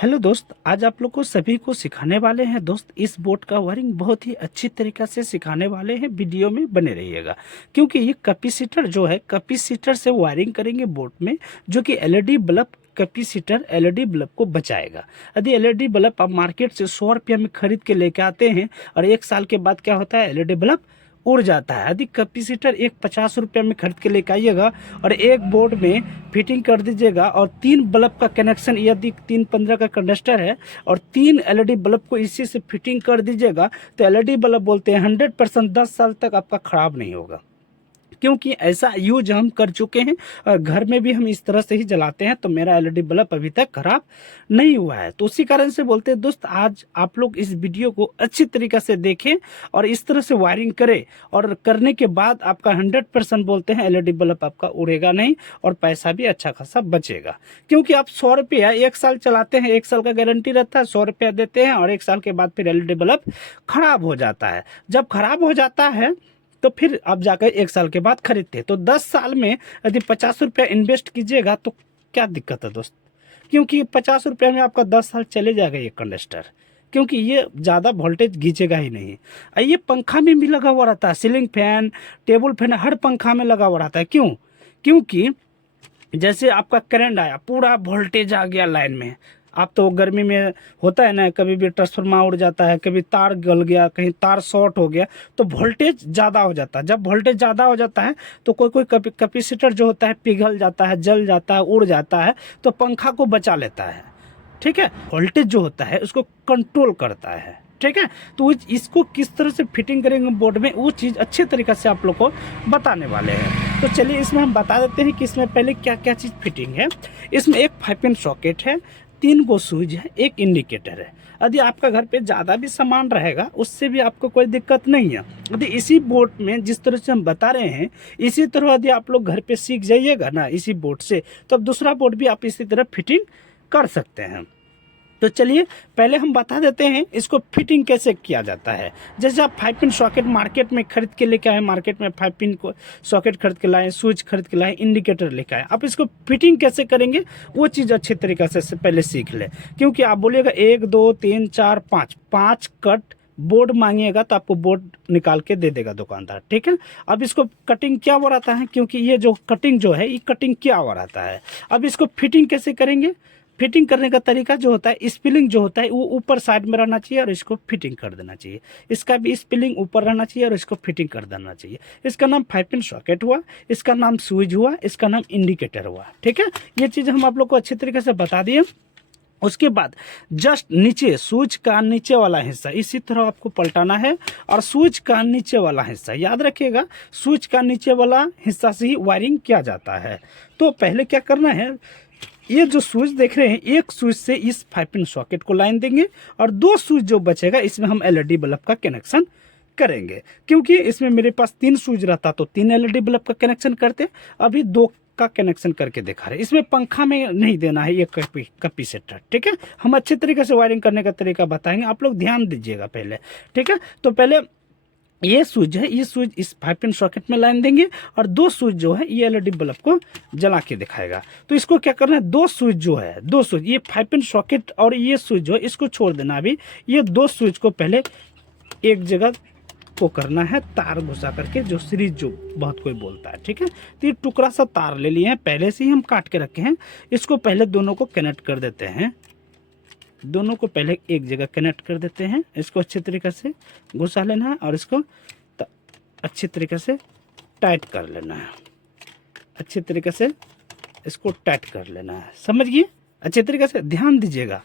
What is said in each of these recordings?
Hello दोस्त, आज आप लोग को सभी को सिखाने वाले हैं दोस्त। इस बोर्ड का वायरिंग बहुत ही अच्छी तरीक़ा से सिखाने वाले हैं, वीडियो में बने रहिएगा। क्योंकि ये कैपेसिटर जो है, कैपेसिटर से वायरिंग करेंगे बोर्ड में, जो कि LED bulb, capacitor LED bulb को बचाएगा। यदि एलईडी बल्ब आप मार्केट से 100 रुपये में खरीद के लेके आते हैं और 1 साल के बाद क्या होता है, एलईडी बल्ब उड़ जाता है। यदि कैपेसिटर एक 50 रुपये में खरीद के लेके आइएगा और एक बोर्ड में फिटिंग कर दीजिएगा और 3 बल्ब का कनेक्शन, यदि 315 का कंडक्टर है और 3 एलईडी बल्ब को इसी से फिटिंग कर दीजिएगा, तो एलईडी बल्ब बोलते हैं 100% 10 साल तक आपका ख़राब नहीं होगा। क्योंकि ऐसा यूज हम कर चुके हैं और घर में भी हम इस तरह से ही जलाते हैं, तो मेरा एलईडी बल्ब अभी तक खराब नहीं हुआ है। तो उसी कारण से बोलते हैं दोस्त, आज आप लोग इस वीडियो को अच्छी तरीके से देखें और इस तरह से वायरिंग करें, और करने के बाद आपका 100% बोलते हैं एलईडी बल्ब आपका उड़ेगा नहीं और पैसा भी अच्छा खासा बचेगा। क्योंकि आप 100 रुपया 1 साल चलाते हैं, 1 साल का गारंटी रहता है, 100 रुपया देते हैं और 1 साल के बाद फिर एलईडी बल्ब खराब हो जाता है। जब खराब हो जाता है तो फिर आप जाकर 1 साल के बाद खरीदते हैं। तो 10 साल में यदि 50 रुपया इन्वेस्ट कीजिएगा तो क्या दिक्कत है दोस्त, क्योंकि 50 रुपये में आपका 10 साल चले जाएगा ये कंडक्टर। क्योंकि ये ज़्यादा वोल्टेज खींचेगा ही नहीं। ये पंखा में भी लगा हुआ रहता है, सीलिंग फैन, टेबल फैन, हर पंखा में लगा हुआ रहता है। क्यों? क्योंकि जैसे आपका करंट आया, पूरा वोल्टेज आ गया लाइन में। आप तो गर्मी में होता है ना, कभी भी ट्रांसफार्मर उड़ जाता है, कभी तार गल गया, कहीं तार शॉर्ट हो गया, तो वोल्टेज ज़्यादा हो जाता है। जब वोल्टेज ज़्यादा हो जाता है तो कोई कोई कैपेसिटर जो होता है पिघल जाता है, जल जाता है, उड़ जाता है, तो पंखा को बचा लेता है। ठीक है, वोल्टेज जो होता है उसको कंट्रोल करता है। ठीक है, तो इसको किस तरह से फिटिंग करेंगे बोर्ड में, वो चीज़ अच्छे तरीके से आप लोग को बताने वाले हैं। तो चलिए इसमें हम बता देते हैं कि इसमें पहले क्या क्या चीज़ फिटिंग है। इसमें एक 5 पिन सॉकेट है, 3 गो स्विच है, एक इंडिकेटर है। यदि आपका घर पे ज़्यादा भी सामान रहेगा उससे भी आपको कोई दिक्कत नहीं है। यदि इसी बोर्ड में जिस तरह से हम बता रहे हैं, इसी तरह यदि आप लोग घर पे सीख जाइएगा ना इसी बोर्ड से, तो अब दूसरा बोर्ड भी आप इसी तरह फिटिंग कर सकते हैं। तो चलिए पहले हम बता देते हैं इसको फिटिंग कैसे किया जाता है। जैसे आप 5 पिन सॉकेट मार्केट में खरीद के लेके आए, मार्केट में 5 पिन को सॉकेट खरीद के लाए, स्विच खरीद के लाए, इंडिकेटर लेके आए, आप इसको फिटिंग कैसे करेंगे वो चीज़ अच्छे तरीके से पहले सीख लें। क्योंकि आप बोलिएगा 1 2 3 4 5 कट बोर्ड मांगिएगा तो आपको बोर्ड निकाल के दे देगा दुकानदार। ठीक है, अब इसको कटिंग क्या हो रहता है, क्योंकि ये जो कटिंग जो है ये कटिंग क्या हो रहता है। अब इसको फिटिंग कैसे करेंगे, फिटिंग करने का तरीका जो होता है, स्पिलिंग जो होता है वो ऊपर साइड में रहना चाहिए और इसको फिटिंग कर देना चाहिए। इसका भी स्पिलिंग ऊपर रहना चाहिए और इसको फिटिंग कर देना चाहिए। इसका नाम 5 पिन सॉकेट हुआ, इसका नाम स्विच हुआ, इसका नाम इंडिकेटर हुआ। ठीक है, ये चीज़ हम आप लोग को अच्छे तरीके से बता दिए। उसके बाद जस्ट नीचे स्विच का नीचे वाला हिस्सा इसी तरह आपको पलटाना है, और स्विच का नीचे वाला हिस्सा याद रखिएगा, स्विच का नीचे वाला हिस्सा से ही वायरिंग किया जाता है। तो पहले क्या करना है, ये जो स्विच देख रहे हैं, एक स्विच से इस 5 पिन सॉकेट को लाइन देंगे और 2 स्विच जो बचेगा इसमें हम एलईडी बल्ब का कनेक्शन करेंगे। क्योंकि इसमें मेरे पास 3 स्विच रहता तो 3 एलईडी बल्ब का कनेक्शन करते, अभी 2 का कनेक्शन करके दिखा रहे। इसमें पंखा में नहीं देना है ये कैपेसिटर। ठीक है, हम अच्छे तरीके से वायरिंग करने का तरीका बताएंगे, आप लोग ध्यान दीजिएगा पहले। ठीक है, तो पहले ये स्विच है, ये स्विच इस 5 पिन सॉकेट में लाइन देंगे और 2 स्विच जो है ये एलईडी बल्ब को जला के दिखाएगा। तो इसको क्या करना है, 2 स्विच जो है, 2 स्विच, ये 5 पिन सॉकेट और ये स्विच जो है इसको छोड़ देना। अभी ये 2 स्विच को पहले एक जगह को करना है, तार घुसा करके, जो सीरीज जो बहुत कोई बोलता है। ठीक है, तो ये टुकड़ा सा तार ले लिए हैं, पहले से ही हम काट के रखे हैं। इसको पहले दोनों को कनेक्ट कर देते हैं, दोनों को पहले एक जगह कनेक्ट कर देते हैं। इसको अच्छे तरीके से घुसा लेना है और इसको अच्छे तरीके से टाइट कर लेना है, अच्छे तरीके से इसको टाइट कर लेना है, समझिए अच्छे तरीके से, ध्यान दीजिएगा।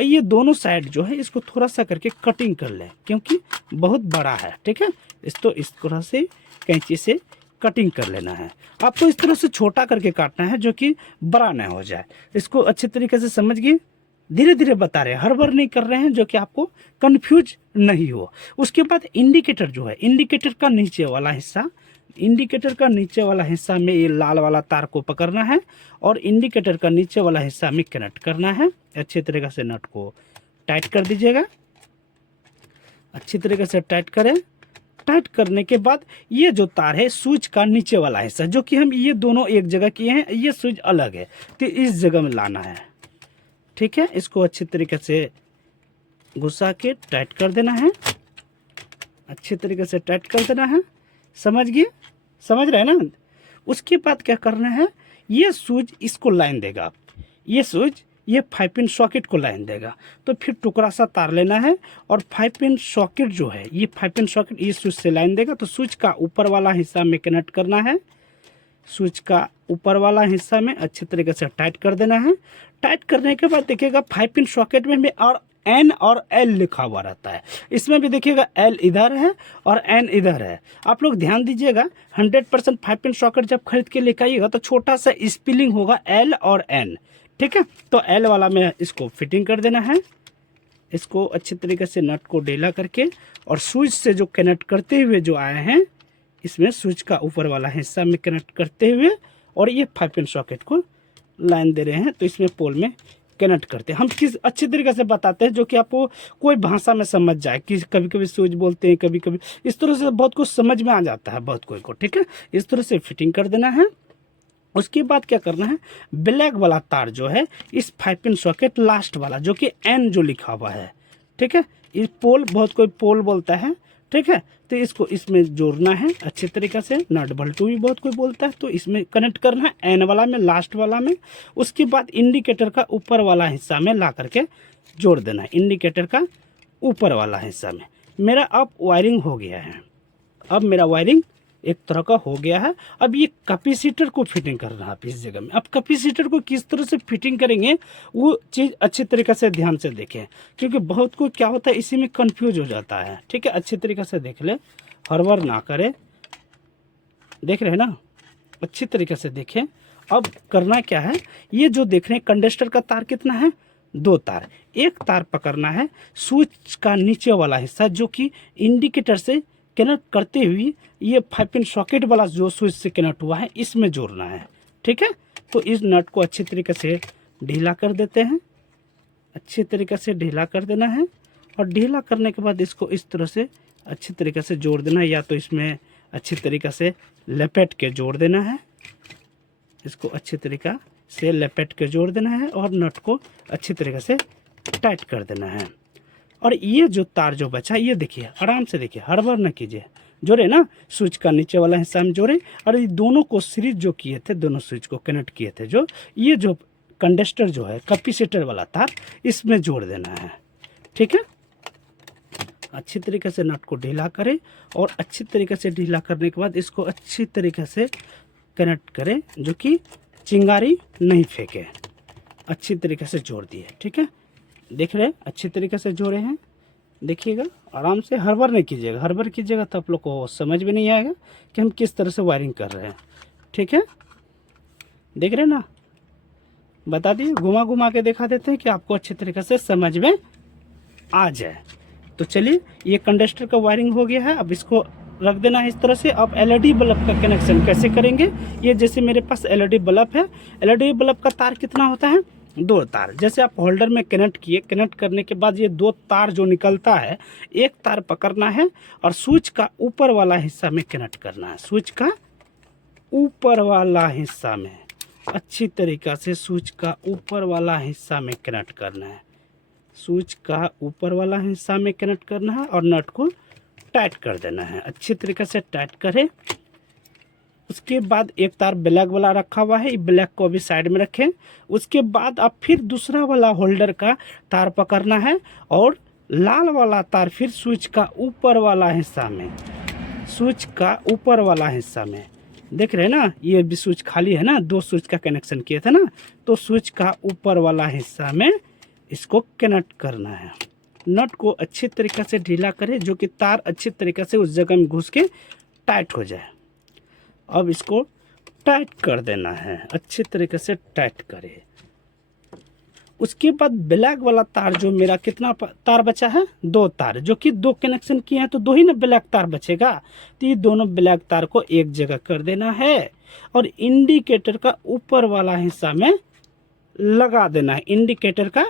ये दोनों साइड जो है इसको थोड़ा सा करके कटिंग कर लें, क्योंकि बहुत बड़ा है। ठीक है, इसको इस तरह से कैंची से कटिंग कर लेना है। आपको इस तरह से छोटा करके काटना है जो कि बड़ा ना हो जाए। इसको अच्छे तरीके से समझिए, धीरे धीरे बता रहे हैं, हर बार नहीं कर रहे हैं, जो कि आपको कंफ्यूज नहीं हो। उसके बाद इंडिकेटर जो है, इंडिकेटर का नीचे वाला हिस्सा, इंडिकेटर का नीचे वाला हिस्सा में ये लाल वाला तार को पकड़ना है और इंडिकेटर का नीचे वाला हिस्सा में कनेक्ट करना है। अच्छे तरीके से नट को टाइट कर दीजिएगा, अच्छी तरीके से टाइट करें। टाइट करने के बाद ये जो तार है स्विच का नीचे वाला हिस्सा, जो कि हम ये दोनों एक जगह किए हैं, ये स्विच अलग है, तो इस जगह में लाना है। ठीक है, इसको अच्छी तरीके से घुसा के टाइट कर देना है, अच्छी तरीके से टाइट कर देना है। समझ गए, समझ रहे हैं ना। उसके बाद क्या करना है, ये स्विच इसको लाइन देगा, ये स्विच ये 5 पिन सॉकेट को लाइन देगा। तो फिर टुकड़ा सा तार लेना है और 5 पिन सॉकेट जो है, ये 5 पिन सॉकेट ये स्विच से लाइन देगा। तो स्विच का ऊपर वाला हिस्सा में कनेक्ट करना है, स्विच का ऊपर वाला हिस्सा में अच्छी तरीके से टाइट कर देना है। टाइट करने के बाद देखिएगा 5 पिन सॉकेट में और N और L लिखा हुआ रहता है। इसमें भी देखिएगा L इधर है और N इधर है। आप लोग ध्यान दीजिएगा, 100% 5 पिन सॉकेट जब खरीद के लेकर आइएगा तो छोटा सा स्पिलिंग होगा L और N, ठीक है। तो L वाला में इसको फिटिंग कर देना है, इसको अच्छी तरीके से नट को ढीला करके और स्विच से जो कनेक्ट करते हुए जो आए हैं, इसमें स्विच का ऊपर वाला हिस्सा में कनेक्ट करते हुए और ये 5 पिन सॉकेट को लाइन दे रहे हैं। तो इसमें पोल में कनेक्ट करते हैं। हम किस अच्छी तरीके से बताते हैं जो कि आपको कोई भाषा में समझ जाए, कि कभी कभी स्विच बोलते हैं, कभी कभी इस तरह से बहुत कुछ समझ में आ जाता है बहुत कोई को, ठीक है। इस तरह से फिटिंग कर देना है। उसके बाद क्या करना है, ब्लैक वाला तार जो है इस 5 पिन सॉकेट लास्ट वाला जो कि N जो लिखा हुआ है, ठीक है, इस पोल बहुत कोई पोल बोलता है, ठीक है। तो इसको इसमें जोड़ना है अच्छी तरीके से, नट बल्टू भी बहुत कोई बोलता है। तो इसमें कनेक्ट करना है N वाला में, लास्ट वाला में। उसके बाद इंडिकेटर का ऊपर वाला हिस्सा में ला करके जोड़ देना है, इंडिकेटर का ऊपर वाला हिस्सा में। मेरा अब वायरिंग हो गया है, अब मेरा वायरिंग एक तरह का हो गया है। अब ये कैपेसिटर को फिटिंग करना है इस जगह में। अब कैपेसिटर को किस तरह से फिटिंग करेंगे वो चीज़ अच्छी तरीके से ध्यान से देखें, क्योंकि बहुत को क्या होता है इसी में कंफ्यूज हो जाता है, ठीक है। अच्छी तरीके से देख ले, हड़बड़ ना करे, देख रहे हैं ना, अच्छी तरीके से देखें। अब करना क्या है, ये जो देख रहे हैं कंडक्टर का तार कितना है, 2 तार। एक तार पकड़ना है स्विच का नीचे वाला हिस्सा जो कि इंडिकेटर से कनेक्ट करते हुए ये 5 पिन सॉकेट वाला जो स्विच से कनेक्ट हुआ है इसमें जोड़ना है, ठीक है। तो इस नट को अच्छी तरीके से ढीला कर देते हैं, अच्छी तरीके से ढीला कर देना है। और ढीला करने के बाद इसको इस तरह से अच्छी तरीके से जोड़ देना है, या तो इसमें अच्छी तरीके से लपेट के जोड़ देना है, इसको अच्छी तरीक़ा से लपेट के जोड़ देना है और नट को अच्छी तरीके से टाइट कर देना है। और ये जो तार जो बचा, ये देखिए आराम से देखिए, हड़बड़ न कीजिए, जोड़े ना, स्विच का नीचे वाला हिस्सा में जोड़े। और ये दोनों को सीरीज जो किए थे, दोनों स्विच को कनेक्ट किए थे, जो ये जो कंडक्टर जो है कैपेसिटर वाला तार इसमें जोड़ देना है, ठीक है। अच्छी तरीके से नट को ढीला करें और अच्छी तरीके से ढीला करने के बाद इसको अच्छी तरीके से कनेक्ट करें, जो कि चिंगारी नहीं फेंके। अच्छी तरीके से जोड़ दिए, ठीक है। देख रहे हैं अच्छी तरीके से जोड़े हैं, देखिएगा आराम से, हड़बड़ नहीं कीजिएगा। हड़बड़ कीजिएगा तो आप लोग को समझ में नहीं आएगा कि हम किस तरह से वायरिंग कर रहे हैं, ठीक है। देख रहे हैं ना, बता दिए, घुमा घुमा के दिखा देते हैं कि आपको अच्छी तरीके से समझ में आ जाए। तो चलिए, ये कंडक्टर का वायरिंग हो गया है। अब इसको रख देना है इस तरह से। अब LED बल्ब का कनेक्शन कैसे करेंगे, ये जैसे मेरे पास LED बल्ब है, LED बल्ब का तार कितना होता है, 2 तार। जैसे आप होल्डर में कनेक्ट किए, कनेक्ट करने के बाद ये 2 तार जो निकलता है, एक तार पकड़ना है और स्विच का ऊपर वाला हिस्सा में कनेक्ट करना है, स्विच का ऊपर वाला हिस्सा में अच्छी तरीक़ा से स्विच का ऊपर वाला हिस्सा में कनेक्ट करना है, स्विच का ऊपर वाला हिस्सा में कनेक्ट करना है और नट को टाइट कर देना है, अच्छी तरीके से टाइट करें। उसके बाद एक तार ब्लैक वाला रखा हुआ है, ब्लैक को भी साइड में रखें। उसके बाद अब फिर दूसरा वाला होल्डर का तार पकड़ना है और लाल वाला तार फिर स्विच का ऊपर वाला हिस्सा में, स्विच का ऊपर वाला हिस्सा में, देख रहे हैं ना, ये भी स्विच खाली है ना, 2 स्विच का कनेक्शन किए थे ना, तो स्विच का ऊपर वाला हिस्सा में इसको कनेक्ट करना है। नट को अच्छी तरीके से ढीला करें, जो कि तार अच्छी तरीके से उस जगह में घुस के टाइट हो जाए। अब इसको टाइट कर देना है, अच्छी तरीके से टाइट करें। उसके बाद ब्लैक वाला तार जो मेरा कितना तार बचा है, 2 तार, जो कि 2 कनेक्शन किए हैं तो 2 ही ना ब्लैक तार बचेगा। तो ये दोनों ब्लैक तार को एक जगह कर देना है और इंडिकेटर का ऊपर वाला हिस्सा में लगा देना है, इंडिकेटर का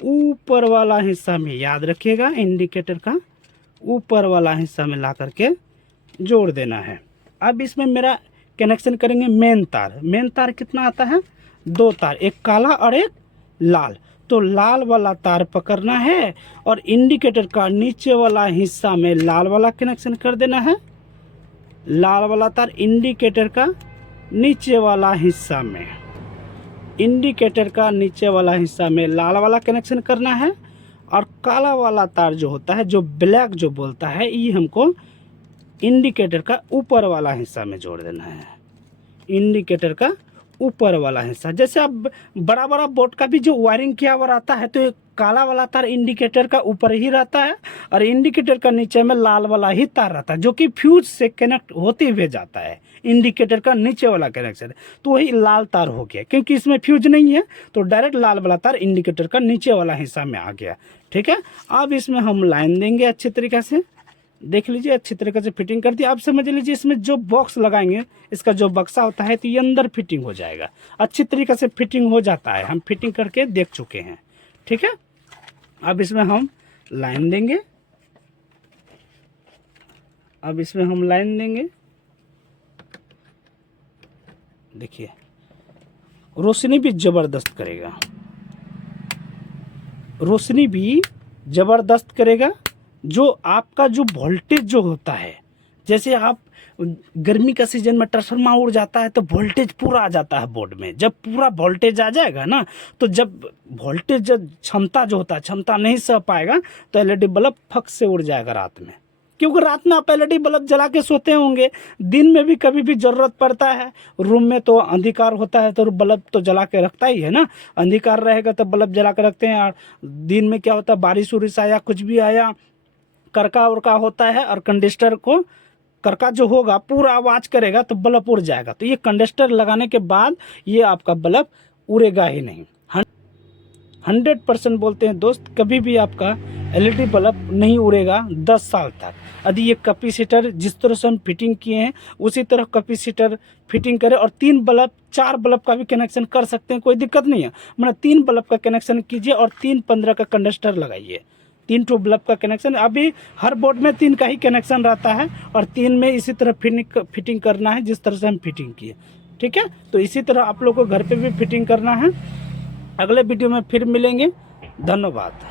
ऊपर वाला हिस्सा में, याद रखिएगा, इंडिकेटर का ऊपर वाला हिस्सा में ला करके जोड़ देना है। अब इसमें मेरा कनेक्शन करेंगे मेन तार। मेन तार कितना आता है, 2 तार, एक काला और एक लाल। दोस्तों लाल वाला तार पकड़ना है और इंडिकेटर का नीचे वाला हिस्सा में लाल वाला कनेक्शन कर देना है। लाल वाला तार इंडिकेटर का नीचे वाला हिस्सा में, इंडिकेटर का नीचे वाला हिस्सा में लाल वाला कनेक्शन करना है। और काला वाला तार जो होता है, जो ब्लैक जो बोलता है, ये हमको इंडिकेटर का ऊपर वाला हिस्सा में जोड़ देना है। इंडिकेटर का ऊपर वाला हिस्सा, जैसे अब बड़ा बड़ा बोर्ड का भी जो वायरिंग किया हुआ रहता है, तो ये काला वाला तार इंडिकेटर का ऊपर ही रहता है और इंडिकेटर का नीचे में लाल वाला ही तार रहता है, जो कि फ्यूज से कनेक्ट होते हुए जाता है। इंडिकेटर का नीचे वाला कनेक्शन, तो वही लाल तार हो गया, क्योंकि इसमें फ्यूज नहीं है तो डायरेक्ट लाल वाला तार इंडिकेटर का नीचे वाला हिस्सा में आ गया। ठीक है, अब इसमें हम लाइन देंगे अच्छे तरीके से। देख लीजिए अच्छी तरीके से फिटिंग कर दी। आप समझ लीजिए इसमें जो बॉक्स लगाएंगे, इसका जो बक्सा होता है, तो ये अंदर फिटिंग हो जाएगा। अच्छी तरीके से फिटिंग हो जाता है, हम फिटिंग करके देख चुके हैं। ठीक है, अब इसमें हम लाइन देंगे। अब इसमें हम लाइन देंगे। देखिए रोशनी भी ज़बरदस्त करेगा, रोशनी भी ज़बरदस्त करेगा। जो आपका जो वोल्टेज जो होता है, जैसे आप गर्मी का सीजन में ट्रांसफार्मर उड़ जाता है तो वोल्टेज पूरा आ जाता है बोर्ड में। जब पूरा वोल्टेज आ जाएगा ना, तो जब वोल्टेज क्षमता जो होता है, क्षमता नहीं सह पाएगा तो एलईडी बल्ब फक से उड़ जाएगा रात में। क्योंकि रात में आप एलईडी बल्ब जला के सोते होंगे, दिन में भी कभी भी ज़रूरत पड़ता है। रूम में तो अंधकार होता है तो बल्ब तो जला के रखता ही है ना, अंधकार रहेगा तो बल्ब जला के रखते हैं। और दिन में क्या होता है, बारिश उरिश आया, कुछ भी आया, करका उरका होता है, और कंडक्टर को करका जो होगा पूरा आवाज़ करेगा तो बल्ब उड़ जाएगा। तो ये कंडक्टर लगाने के बाद ये आपका बल्ब उड़ेगा ही नहीं। 100% बोलते हैं दोस्त, कभी भी आपका एलईडी बल्ब नहीं उड़ेगा 10 साल तक। यदि ये कैपेसिटर जिस तरह से हम फिटिंग किए हैं उसी तरह कैपेसिटर फिटिंग करें, और 3 बल्ब 4 बल्ब का भी कनेक्शन कर सकते हैं, कोई दिक्कत नहीं है। मतलब 3 बल्ब का कनेक्शन कीजिए और 315 का कंडक्टर लगाइए। 3 ठो बल्ब का कनेक्शन, अभी हर बोर्ड में 3 का ही कनेक्शन रहता है और 3 में इसी तरह फिटिंग करना है जिस तरह से हम फिटिंग किए। ठीक है, तो इसी तरह आप लोग को घर पे भी फिटिंग करना है। अगले वीडियो में फिर मिलेंगे। धन्यवाद।